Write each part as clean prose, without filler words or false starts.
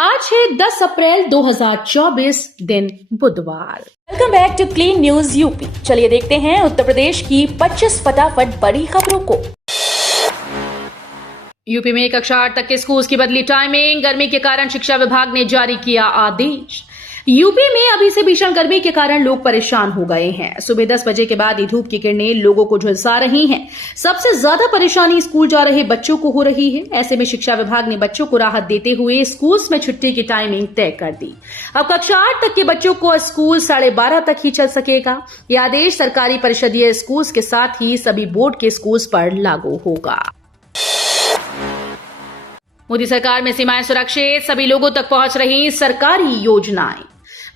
आज है 10 अप्रैल 2024 दिन बुधवार। Welcome back to Clean News UP. चलिए देखते हैं उत्तर प्रदेश की 25 फटाफट बड़ी खबरों को। यूपी में कक्षा 8 तक के स्कूल की बदली टाइमिंग। गर्मी के कारण शिक्षा विभाग ने जारी किया आदेश। यूपी में अभी से भीषण गर्मी के कारण लोग परेशान हो गए हैं। सुबह 10 बजे के बाद ही धूप की किरणें लोगों को झुलसा रही हैं। सबसे ज्यादा परेशानी स्कूल जा रहे बच्चों को हो रही है। ऐसे में शिक्षा विभाग ने बच्चों को राहत देते हुए स्कूल्स में छुट्टी की टाइमिंग तय कर दी। अब कक्षा 8 तक के बच्चों को स्कूल 12:30 तक ही चल सकेगा। यह आदेश सरकारी परिषदीय स्कूल्स के साथ ही सभी बोर्ड के स्कूल्स पर लागू होगा। मोदी सरकार में सीमाएं सुरक्षित, सभी लोगों तक पहुंच रही सरकारी योजनाएं।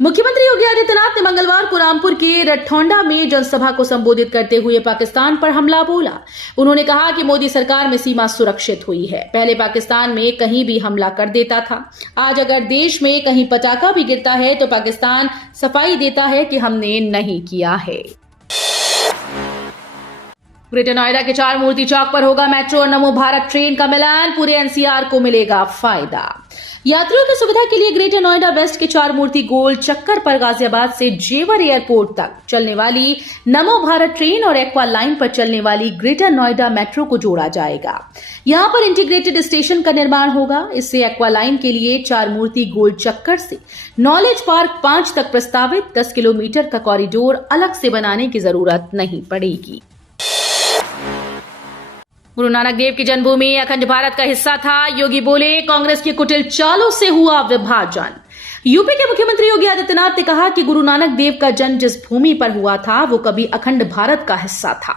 मुख्यमंत्री योगी आदित्यनाथ ने मंगलवार को रामपुर के रठौंडा में जनसभा को संबोधित करते हुए पाकिस्तान पर हमला बोला। उन्होंने कहा कि मोदी सरकार में सीमा सुरक्षित हुई है। पहले पाकिस्तान में कहीं भी हमला कर देता था। आज अगर देश में कहीं पटाखा भी गिरता है तो पाकिस्तान सफाई देता है कि हमने नहीं किया है। ग्रेटर नोएडा के 4 मूर्ति चौक पर होगा मेट्रो और नमो भारत ट्रेन का मिलान। पूरे एनसीआर को मिलेगा फायदा। यात्रियों की सुविधा के लिए ग्रेटर नोएडा वेस्ट के 4 मूर्ति गोल चक्कर पर गाजियाबाद से जेवर एयरपोर्ट तक चलने वाली नमो भारत ट्रेन और एक्वा लाइन पर चलने वाली ग्रेटर नोएडा मेट्रो को जोड़ा जाएगा। यहां पर इंटीग्रेटेड स्टेशन का निर्माण होगा। इससे एक्वा लाइन के लिए 4 मूर्ति गोल चक्कर से नॉलेज पार्क 5 तक प्रस्तावित 10 किलोमीटर का कॉरिडोर अलग से बनाने की जरूरत नहीं पड़ेगी। गुरु नानक देव की जन्मभूमि अखंड भारत का हिस्सा था। योगी बोले, कांग्रेस की कुटिल चालों से हुआ विभाजन। यूपी के मुख्यमंत्री योगी आदित्यनाथ ने कहा कि गुरु नानक देव का जन्म जिस भूमि पर हुआ था वो कभी अखंड भारत का हिस्सा था,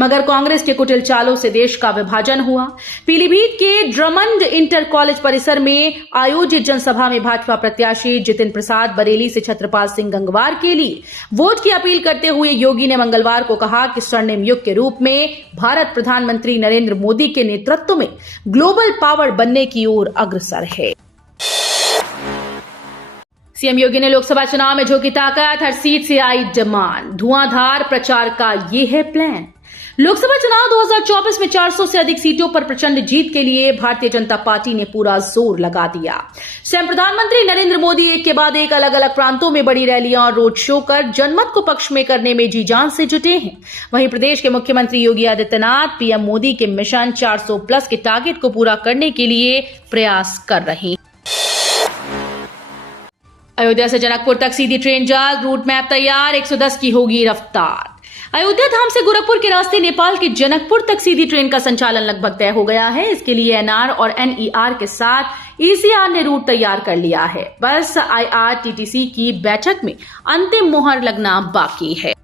मगर कांग्रेस के कुटिल चालों से देश का विभाजन हुआ। पीलीभीत के ड्रमंड इंटर कॉलेज परिसर में आयोजित जनसभा में भाजपा प्रत्याशी जितिन प्रसाद बरेली से छत्रपाल सिंह गंगवार के लिए वोट की अपील करते हुए योगी ने मंगलवार को कहा कि स्वर्णिम युग के रूप में भारत प्रधानमंत्री नरेंद्र मोदी के नेतृत्व में ग्लोबल पावर बनने की ओर अग्रसर है। सीएम योगी ने लोकसभा चुनाव में झोंकी ताकत, हर सीट से आई डिमांड। धुआंधार प्रचार का ये है प्लान। लोकसभा चुनाव 2024 में 400 से अधिक सीटों पर प्रचंड जीत के लिए भारतीय जनता पार्टी ने पूरा जोर लगा दिया। स्वयं प्रधानमंत्री नरेंद्र मोदी एक के बाद एक अलग अलग प्रांतों में बड़ी रैलियां और रोड शो कर जनमत को पक्ष में करने में जी जान से जुटे हैं। वहीं प्रदेश के मुख्यमंत्री योगी आदित्यनाथ पीएम मोदी के मिशन 400+ के टारगेट को पूरा करने के लिए प्रयास कर रहे हैं। अयोध्या से जनकपुर तक सीधी ट्रेन जल्द, रूट मैप तैयार, 110 की होगी रफ्तार। अयोध्या धाम से गोरखपुर के रास्ते नेपाल के जनकपुर तक सीधी ट्रेन का संचालन लगभग तय हो गया है। इसके लिए एनआर और एनईआर के साथ ईसीआर ने रूट तैयार कर लिया है। बस आईआरटीटीसी की बैठक में अंतिम मोहर लगना बाकी है।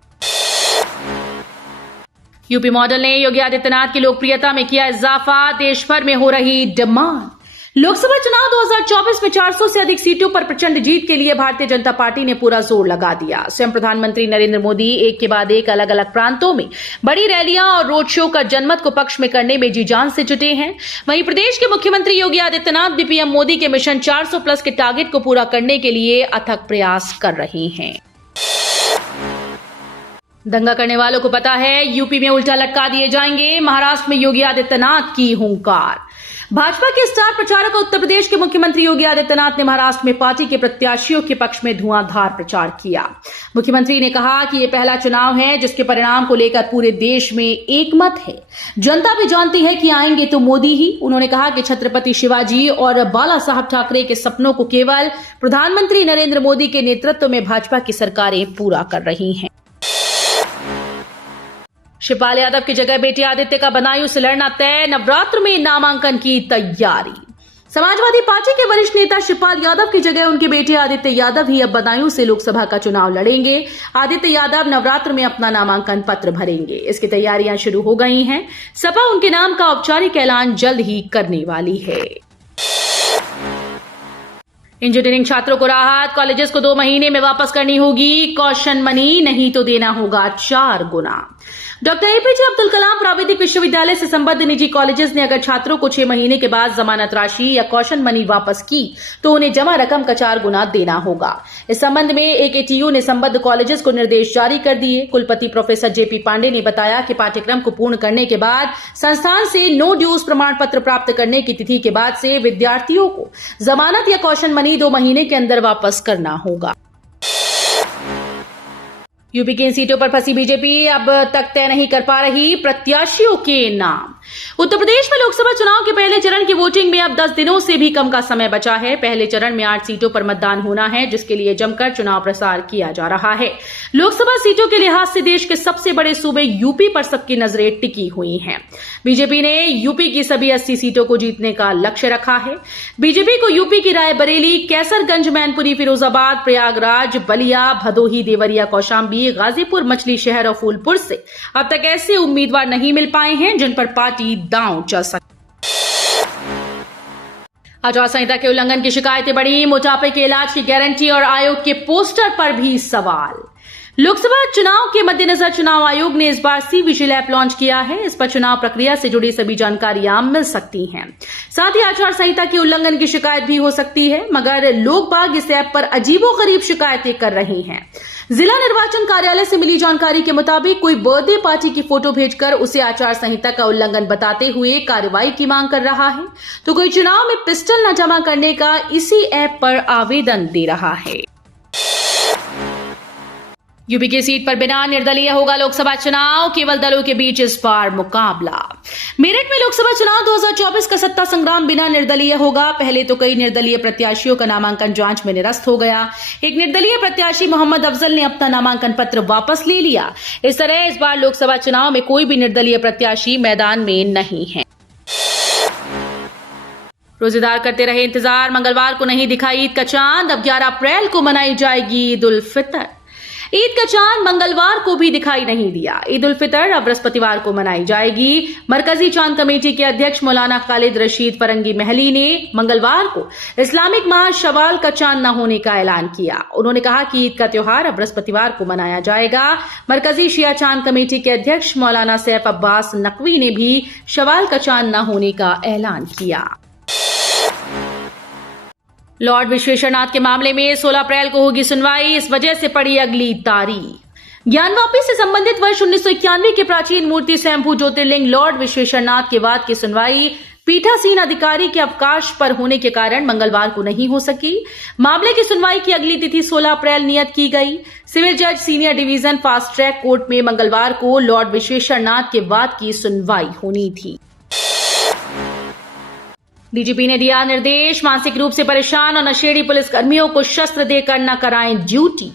यूपी मॉडल ने योगी आदित्यनाथ की लोकप्रियता में किया इजाफा, देश भर में हो रही डिमांड। लोकसभा चुनाव 2024 में 400 से अधिक सीटों पर प्रचंड जीत के लिए भारतीय जनता पार्टी ने पूरा जोर लगा दिया। स्वयं प्रधानमंत्री नरेंद्र मोदी एक के बाद एक अलग अलग प्रांतों में बड़ी रैलियां और रोड शो कर जनमत को पक्ष में करने में जी जान से जुटे हैं। वहीं प्रदेश के मुख्यमंत्री योगी आदित्यनाथ भी पीएम मोदी के मिशन 400+ के टारगेट को पूरा करने के लिए अथक प्रयास कर रहे हैं। दंगा करने वालों को पता है यूपी में उल्टा लटका दिए जाएंगे। महाराष्ट्र में योगी आदित्यनाथ की हुंकार। भाजपा के स्टार प्रचारक उत्तर प्रदेश के मुख्यमंत्री योगी आदित्यनाथ ने महाराष्ट्र में पार्टी के प्रत्याशियों के पक्ष में धुआंधार प्रचार किया। मुख्यमंत्री ने कहा कि यह पहला चुनाव है जिसके परिणाम को लेकर पूरे देश में एकमत है। जनता भी जानती है कि आएंगे तो मोदी ही। उन्होंने कहा कि छत्रपति शिवाजी और बाला साहब ठाकरे के सपनों को केवल प्रधानमंत्री नरेंद्र मोदी के नेतृत्व में भाजपा की सरकारें पूरा कर रही हैं। शिवपाल यादव की जगह बेटे आदित्य का बदायूं से लड़ना तय, नवरात्र में नामांकन की तैयारी। समाजवादी पार्टी के वरिष्ठ नेता शिवपाल यादव की जगह उनके बेटे आदित्य यादव ही अब बदायूं से लोकसभा का चुनाव लड़ेंगे। आदित्य यादव नवरात्र में अपना नामांकन पत्र भरेंगे। इसकी तैयारियां शुरू हो गई हैं। सपा उनके नाम का औपचारिक ऐलान जल्द ही करने वाली है। इंजीनियरिंग छात्रों को राहत, कॉलेजेस को 2 महीने में वापस करनी होगी कॉशन मनी, नहीं तो देना होगा 4 गुना। डॉक्टर एपीजे अब्दुल कलाम प्राविधिक विश्वविद्यालय से संबद्ध निजी कॉलेजेस ने अगर छात्रों को 6 महीने के बाद जमानत राशि या कॉशन मनी वापस की तो उन्हें जमा रकम का 4 गुना देना होगा। इस संबंध में एकेटीयू ने संबद्ध कॉलेजेस को निर्देश जारी कर दिए। कुलपति प्रोफेसर जेपी पांडे ने बताया कि पाठ्यक्रम को पूर्ण करने के बाद संस्थान से नो ड्यूज प्रमाण पत्र प्राप्त करने की तिथि के बाद से विद्यार्थियों को जमानत या कॉशन मनी मनी 2 महीने के अंदर वापस करना होगा। यूपी की इन सीटों पर फंसी बीजेपी अब तक तय नहीं कर पा रही प्रत्याशियों के नाम। उत्तर प्रदेश में लोकसभा चुनाव के पहले चरण की वोटिंग में अब 10 दिनों से भी कम का समय बचा है। पहले चरण में 8 सीटों पर मतदान होना है, जिसके लिए जमकर चुनाव प्रचार किया जा रहा है। लोकसभा सीटों के लिहाज से देश के सबसे बड़े सूबे यूपी पर सबकी नजरें टिकी हुई हैं। बीजेपी ने यूपी की सभी 80 सीटों को जीतने का लक्ष्य रखा है। बीजेपी को यूपी की रायबरेली, कैसरगंज, मैनपुरी, फिरोजाबाद, प्रयागराज, बलिया, भदोही, देवरिया, कौशाम्बी, गाजीपुर, मछली शहर और फूलपुर से अब तक ऐसे उम्मीदवार नहीं मिल पाए हैं जिन पर पार्टी दांव चल सके। आचार संहिता के उल्लंघन की शिकायतें बढ़ी, मोटापे के इलाज की गारंटी और आयोग के पोस्टर पर भी सवाल। लोकसभा चुनाव के मद्देनजर चुनाव आयोग ने इस बार सी विजिल ऐप लॉन्च किया है। इस पर चुनाव प्रक्रिया से जुड़ी सभी जानकारियां मिल सकती हैं। साथ ही आचार संहिता के उल्लंघन की शिकायत भी हो सकती है, मगर लोग बाग इस ऐप पर अजीबोगरीब शिकायतें कर रहे हैं। जिला निर्वाचन कार्यालय से मिली जानकारी के मुताबिक कोई बर्थडे पार्टी की फोटो भेजकर उसे आचार संहिता का उल्लंघन बताते हुए कार्रवाई की मांग कर रहा है, तो कोई चुनाव में पिस्टल न जमा करने का इसी ऐप पर आवेदन दे रहा है। यूपी की सीट पर बिना निर्दलीय होगा लोकसभा चुनाव, केवल दलों के बीच इस बार मुकाबला। मेरठ में लोकसभा चुनाव 2024 का सत्ता संग्राम बिना निर्दलीय होगा। पहले तो कई निर्दलीय प्रत्याशियों का नामांकन जांच में निरस्त हो गया। एक निर्दलीय प्रत्याशी मोहम्मद अफजल ने अपना नामांकन पत्र वापस ले लिया। इस तरह इस बार लोकसभा चुनाव में कोई भी निर्दलीय प्रत्याशी मैदान में नहीं है। रोजेदार करते रहे इंतजार, मंगलवार को नहीं दिखाई ईद का चांद। अब 11 अप्रैल को मनाई जाएगी ईद उल फितर। ईद का चांद मंगलवार को भी दिखाई नहीं दिया। ईद उल फितर अब बृहस्पतिवार को मनाई जाएगी। मरकजी चांद कमेटी के अध्यक्ष मौलाना खालिद रशीद फरंगी महली ने मंगलवार को इस्लामिक माह शवाल का चांद न होने का ऐलान किया। उन्होंने कहा कि ईद का त्योहार अब बृहस्पतिवार को मनाया जाएगा। मरकजी शिया चांद कमेटी के अध्यक्ष मौलाना सैफ अब्बास नकवी ने भी शवाल का चांद न होने का ऐलान किया। लॉर्ड विश्वेश्वरनाथ के मामले में 16 अप्रैल को होगी सुनवाई, इस वजह से पड़ी अगली तारीख। ज्ञानवापी से संबंधित वर्ष 1991 के प्राचीन मूर्ति स्वयंभू ज्योतिर्लिंग लॉर्ड विश्वेश्वरनाथ के बाद की सुनवाई पीठासीन अधिकारी के अवकाश पर होने के कारण मंगलवार को नहीं हो सकी। मामले की सुनवाई की अगली तिथि 16 अप्रैल नियत की गई। सिविल जज senior division fast track court में मंगलवार को लॉर्ड विश्वेश्वरनाथ के बाद की सुनवाई होनी थी। डीजीपी ने दिया निर्देश, मानसिक रूप से परेशान और नशेड़ी पुलिसकर्मियों को शस्त्र देकर न कराएं ड्यूटी।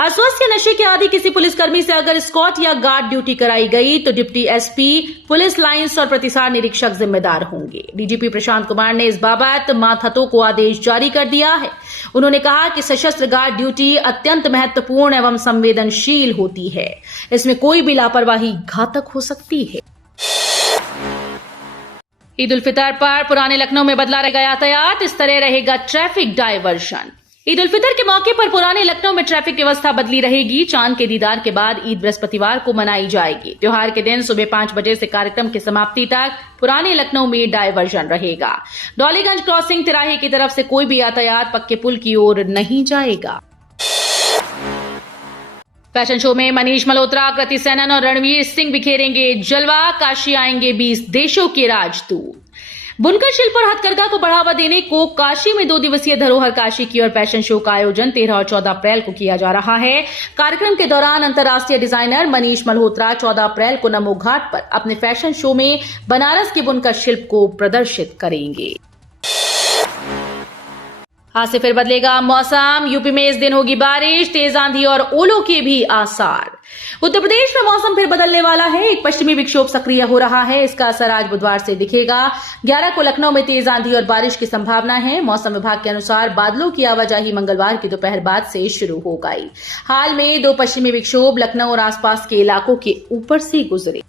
अस्वस्थ या नशे के आदि किसी पुलिसकर्मी से अगर स्कॉट या गार्ड ड्यूटी कराई गई तो डिप्टी एसपी, पुलिस लाइंस और प्रतिसार निरीक्षक जिम्मेदार होंगे। डीजीपी प्रशांत कुमार ने इस बाबत मातहतों को आदेश जारी कर दिया है। उन्होंने कहा कि सशस्त्र गार्ड ड्यूटी अत्यंत महत्वपूर्ण एवं संवेदनशील होती है। इसमें कोई भी लापरवाही घातक हो सकती है। ईद उल फितर पर पुराने लखनऊ में बदला रहेगा यातायात, इस तरह रहेगा ट्रैफिक डायवर्जन। ईद उल फितर के मौके पर पुराने लखनऊ में ट्रैफिक व्यवस्था बदली रहेगी। चांद के दीदार के बाद ईद बृहस्पतिवार को मनाई जाएगी। त्योहार के दिन सुबह 5 बजे से कार्यक्रम की समाप्ति तक पुराने लखनऊ में डायवर्जन रहेगा। डॉलीगंज क्रॉसिंग तिराहे की तरफ से कोई भी यातायात पक्के पुल की ओर नहीं जाएगा। फैशन शो में मनीष मल्होत्रा, कृति सेनन और रणवीर सिंह बिखेरेंगे जलवा। काशी आएंगे 20 देशों के राजदूत। बुनकर शिल्प और हथकरघा को बढ़ावा देने को काशी में 2 दिवसीय धरोहर काशी की और फैशन शो का आयोजन 13 और 14 अप्रैल को किया जा रहा है। कार्यक्रम के दौरान अंतर्राष्ट्रीय डिजाइनर मनीष मल्होत्रा 14 अप्रैल को नमो घाट पर अपने फैशन शो में बनारस के बुनकर शिल्प को प्रदर्शित करेंगे। आज से फिर बदलेगा मौसम। यूपी में इस दिन होगी बारिश, तेज आंधी और ओलों के भी आसार। उत्तर प्रदेश में मौसम फिर बदलने वाला है। एक पश्चिमी विक्षोभ सक्रिय हो रहा है, इसका असर आज बुधवार से दिखेगा। 11 को लखनऊ में तेज आंधी और बारिश की संभावना है। मौसम विभाग के अनुसार बादलों की आवाजाही मंगलवार की दोपहर बाद से शुरू हो गई। हाल में 2 पश्चिमी विक्षोभ लखनऊ और आसपास के इलाकों के ऊपर से गुजरे।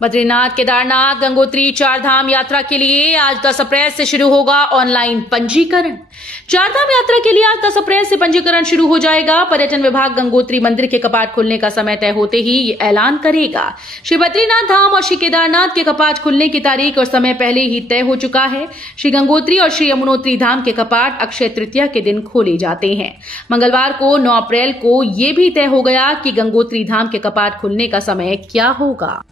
बद्रीनाथ, केदारनाथ, गंगोत्री, चारधाम यात्रा के लिए आज 10 अप्रैल से शुरू होगा ऑनलाइन पंजीकरण। चारधाम यात्रा के लिए आज 10 अप्रैल से पंजीकरण शुरू हो जाएगा। पर्यटन विभाग गंगोत्री मंदिर के कपाट खुलने का समय तय होते ही ये ऐलान करेगा। श्री बद्रीनाथ धाम और श्री केदारनाथ के कपाट खुलने की तारीख और समय पहले ही तय हो चुका है। श्री गंगोत्री और श्री यमुनोत्री धाम के कपाट अक्षय तृतीया के दिन खोले जाते हैं। मंगलवार को 9 अप्रैल को यह भी तय हो गया कि गंगोत्री धाम के कपाट खुलने का समय क्या होगा।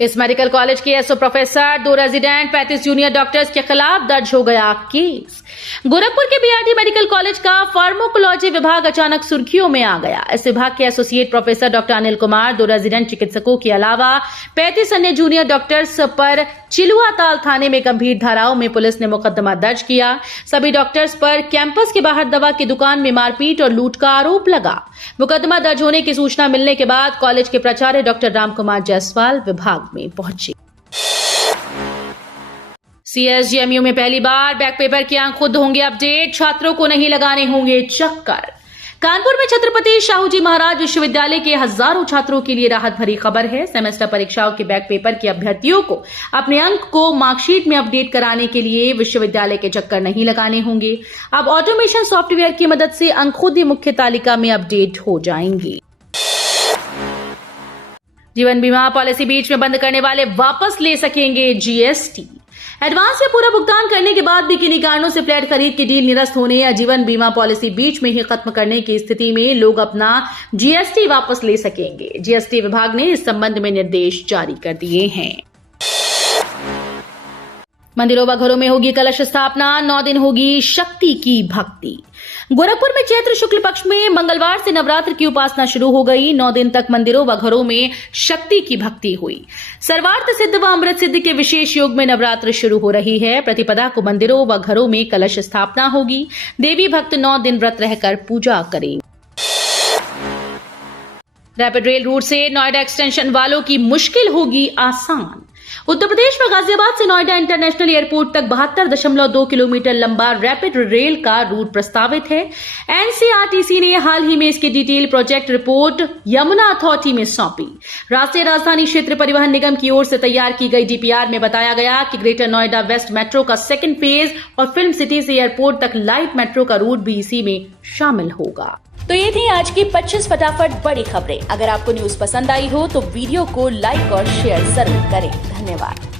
इस मेडिकल कॉलेज के एसओ प्रोफेसर, 2 रेजिडेंट, 35 जूनियर डॉक्टर्स के खिलाफ दर्ज हो गया केस। गोरखपुर के बीआरटी मेडिकल कॉलेज का फार्माकोलॉजी विभाग अचानक सुर्खियों में आ गया। इस विभाग के associate professor doctor Anil Kumar, 2 resident चिकित्सकों के अलावा 35 अन्य जूनियर डॉक्टर्स पर चिलुआताल थाने में गंभीर धाराओं में पुलिस ने मुकदमा दर्ज किया। सभी डॉक्टर्स पर कैंपस के बाहर दवा की दुकान में मारपीट और लूट का आरोप लगा। मुकदमा दर्ज होने की सूचना मिलने के बाद कॉलेज के प्राचार्य डॉक्टर रामकुमार जायसवाल विभाग में पहुंचे। सीएसजीएमयू में पहली बार बैक पेपर के अंक खुद होंगे अपडेट, छात्रों को नहीं लगाने होंगे चक्कर। कानपुर में छत्रपति शाहूजी महाराज विश्वविद्यालय के हजारों छात्रों के लिए राहत भरी खबर है। सेमेस्टर परीक्षाओं के बैक पेपर के अभ्यर्थियों को अपने अंक को मार्कशीट में अपडेट कराने के लिए विश्वविद्यालय के चक्कर नहीं लगाने होंगे। अब ऑटोमेशन सॉफ्टवेयर की मदद से अंक खुद ही मुख्य तालिका में अपडेट हो जाएंगे। जीवन बीमा पॉलिसी बीच में बंद करने वाले वापस ले सकेंगे जीएसटी। एडवांस में पूरा भुगतान करने के बाद भी किन्हीं कारणों से फ्लैट खरीद की डील निरस्त होने या जीवन बीमा पॉलिसी बीच में ही खत्म करने की स्थिति में लोग अपना जीएसटी वापस ले सकेंगे। जीएसटी विभाग ने इस संबंध में निर्देश जारी कर दिए हैं। मंदिरों व घरों में होगी कलश स्थापना, 9 दिन होगी शक्ति की भक्ति। गोरखपुर में चैत्र शुक्ल पक्ष में मंगलवार से नवरात्र की उपासना शुरू हो गई। 9 दिन तक मंदिरों व घरों में शक्ति की भक्ति हुई। सर्वार्थ सिद्ध व अमृत सिद्ध के विशेष योग में नवरात्र शुरू हो रही है। प्रतिपदा को मंदिरों व घरों में कलश स्थापना होगी। देवी भक्त 9 दिन व्रत रहकर पूजा करेंगे। रैपिड रेल रूट से नोएडा एक्सटेंशन वालों की मुश्किल होगी आसान। उत्तर प्रदेश में गाजियाबाद से नोएडा इंटरनेशनल एयरपोर्ट तक 72.2 किलोमीटर लंबा रैपिड रेल का रूट प्रस्तावित है। एनसीआरटीसी ने हाल ही में इसकी detail project report Yamuna authority में सौंपी। राष्ट्रीय राजधानी क्षेत्र परिवहन निगम की ओर से तैयार की गई डीपीआर में बताया गया कि ग्रेटर नोएडा वेस्ट मेट्रो का सेकेंड फेज और फिल्म सिटी से एयरपोर्ट तक लाइट मेट्रो का रूट भी इसी में शामिल होगा। तो ये थी आज की 25 फटाफट बड़ी खबरें। अगर आपको न्यूज पसंद आई हो तो वीडियो को लाइक और शेयर जरूर करें। धन्यवाद।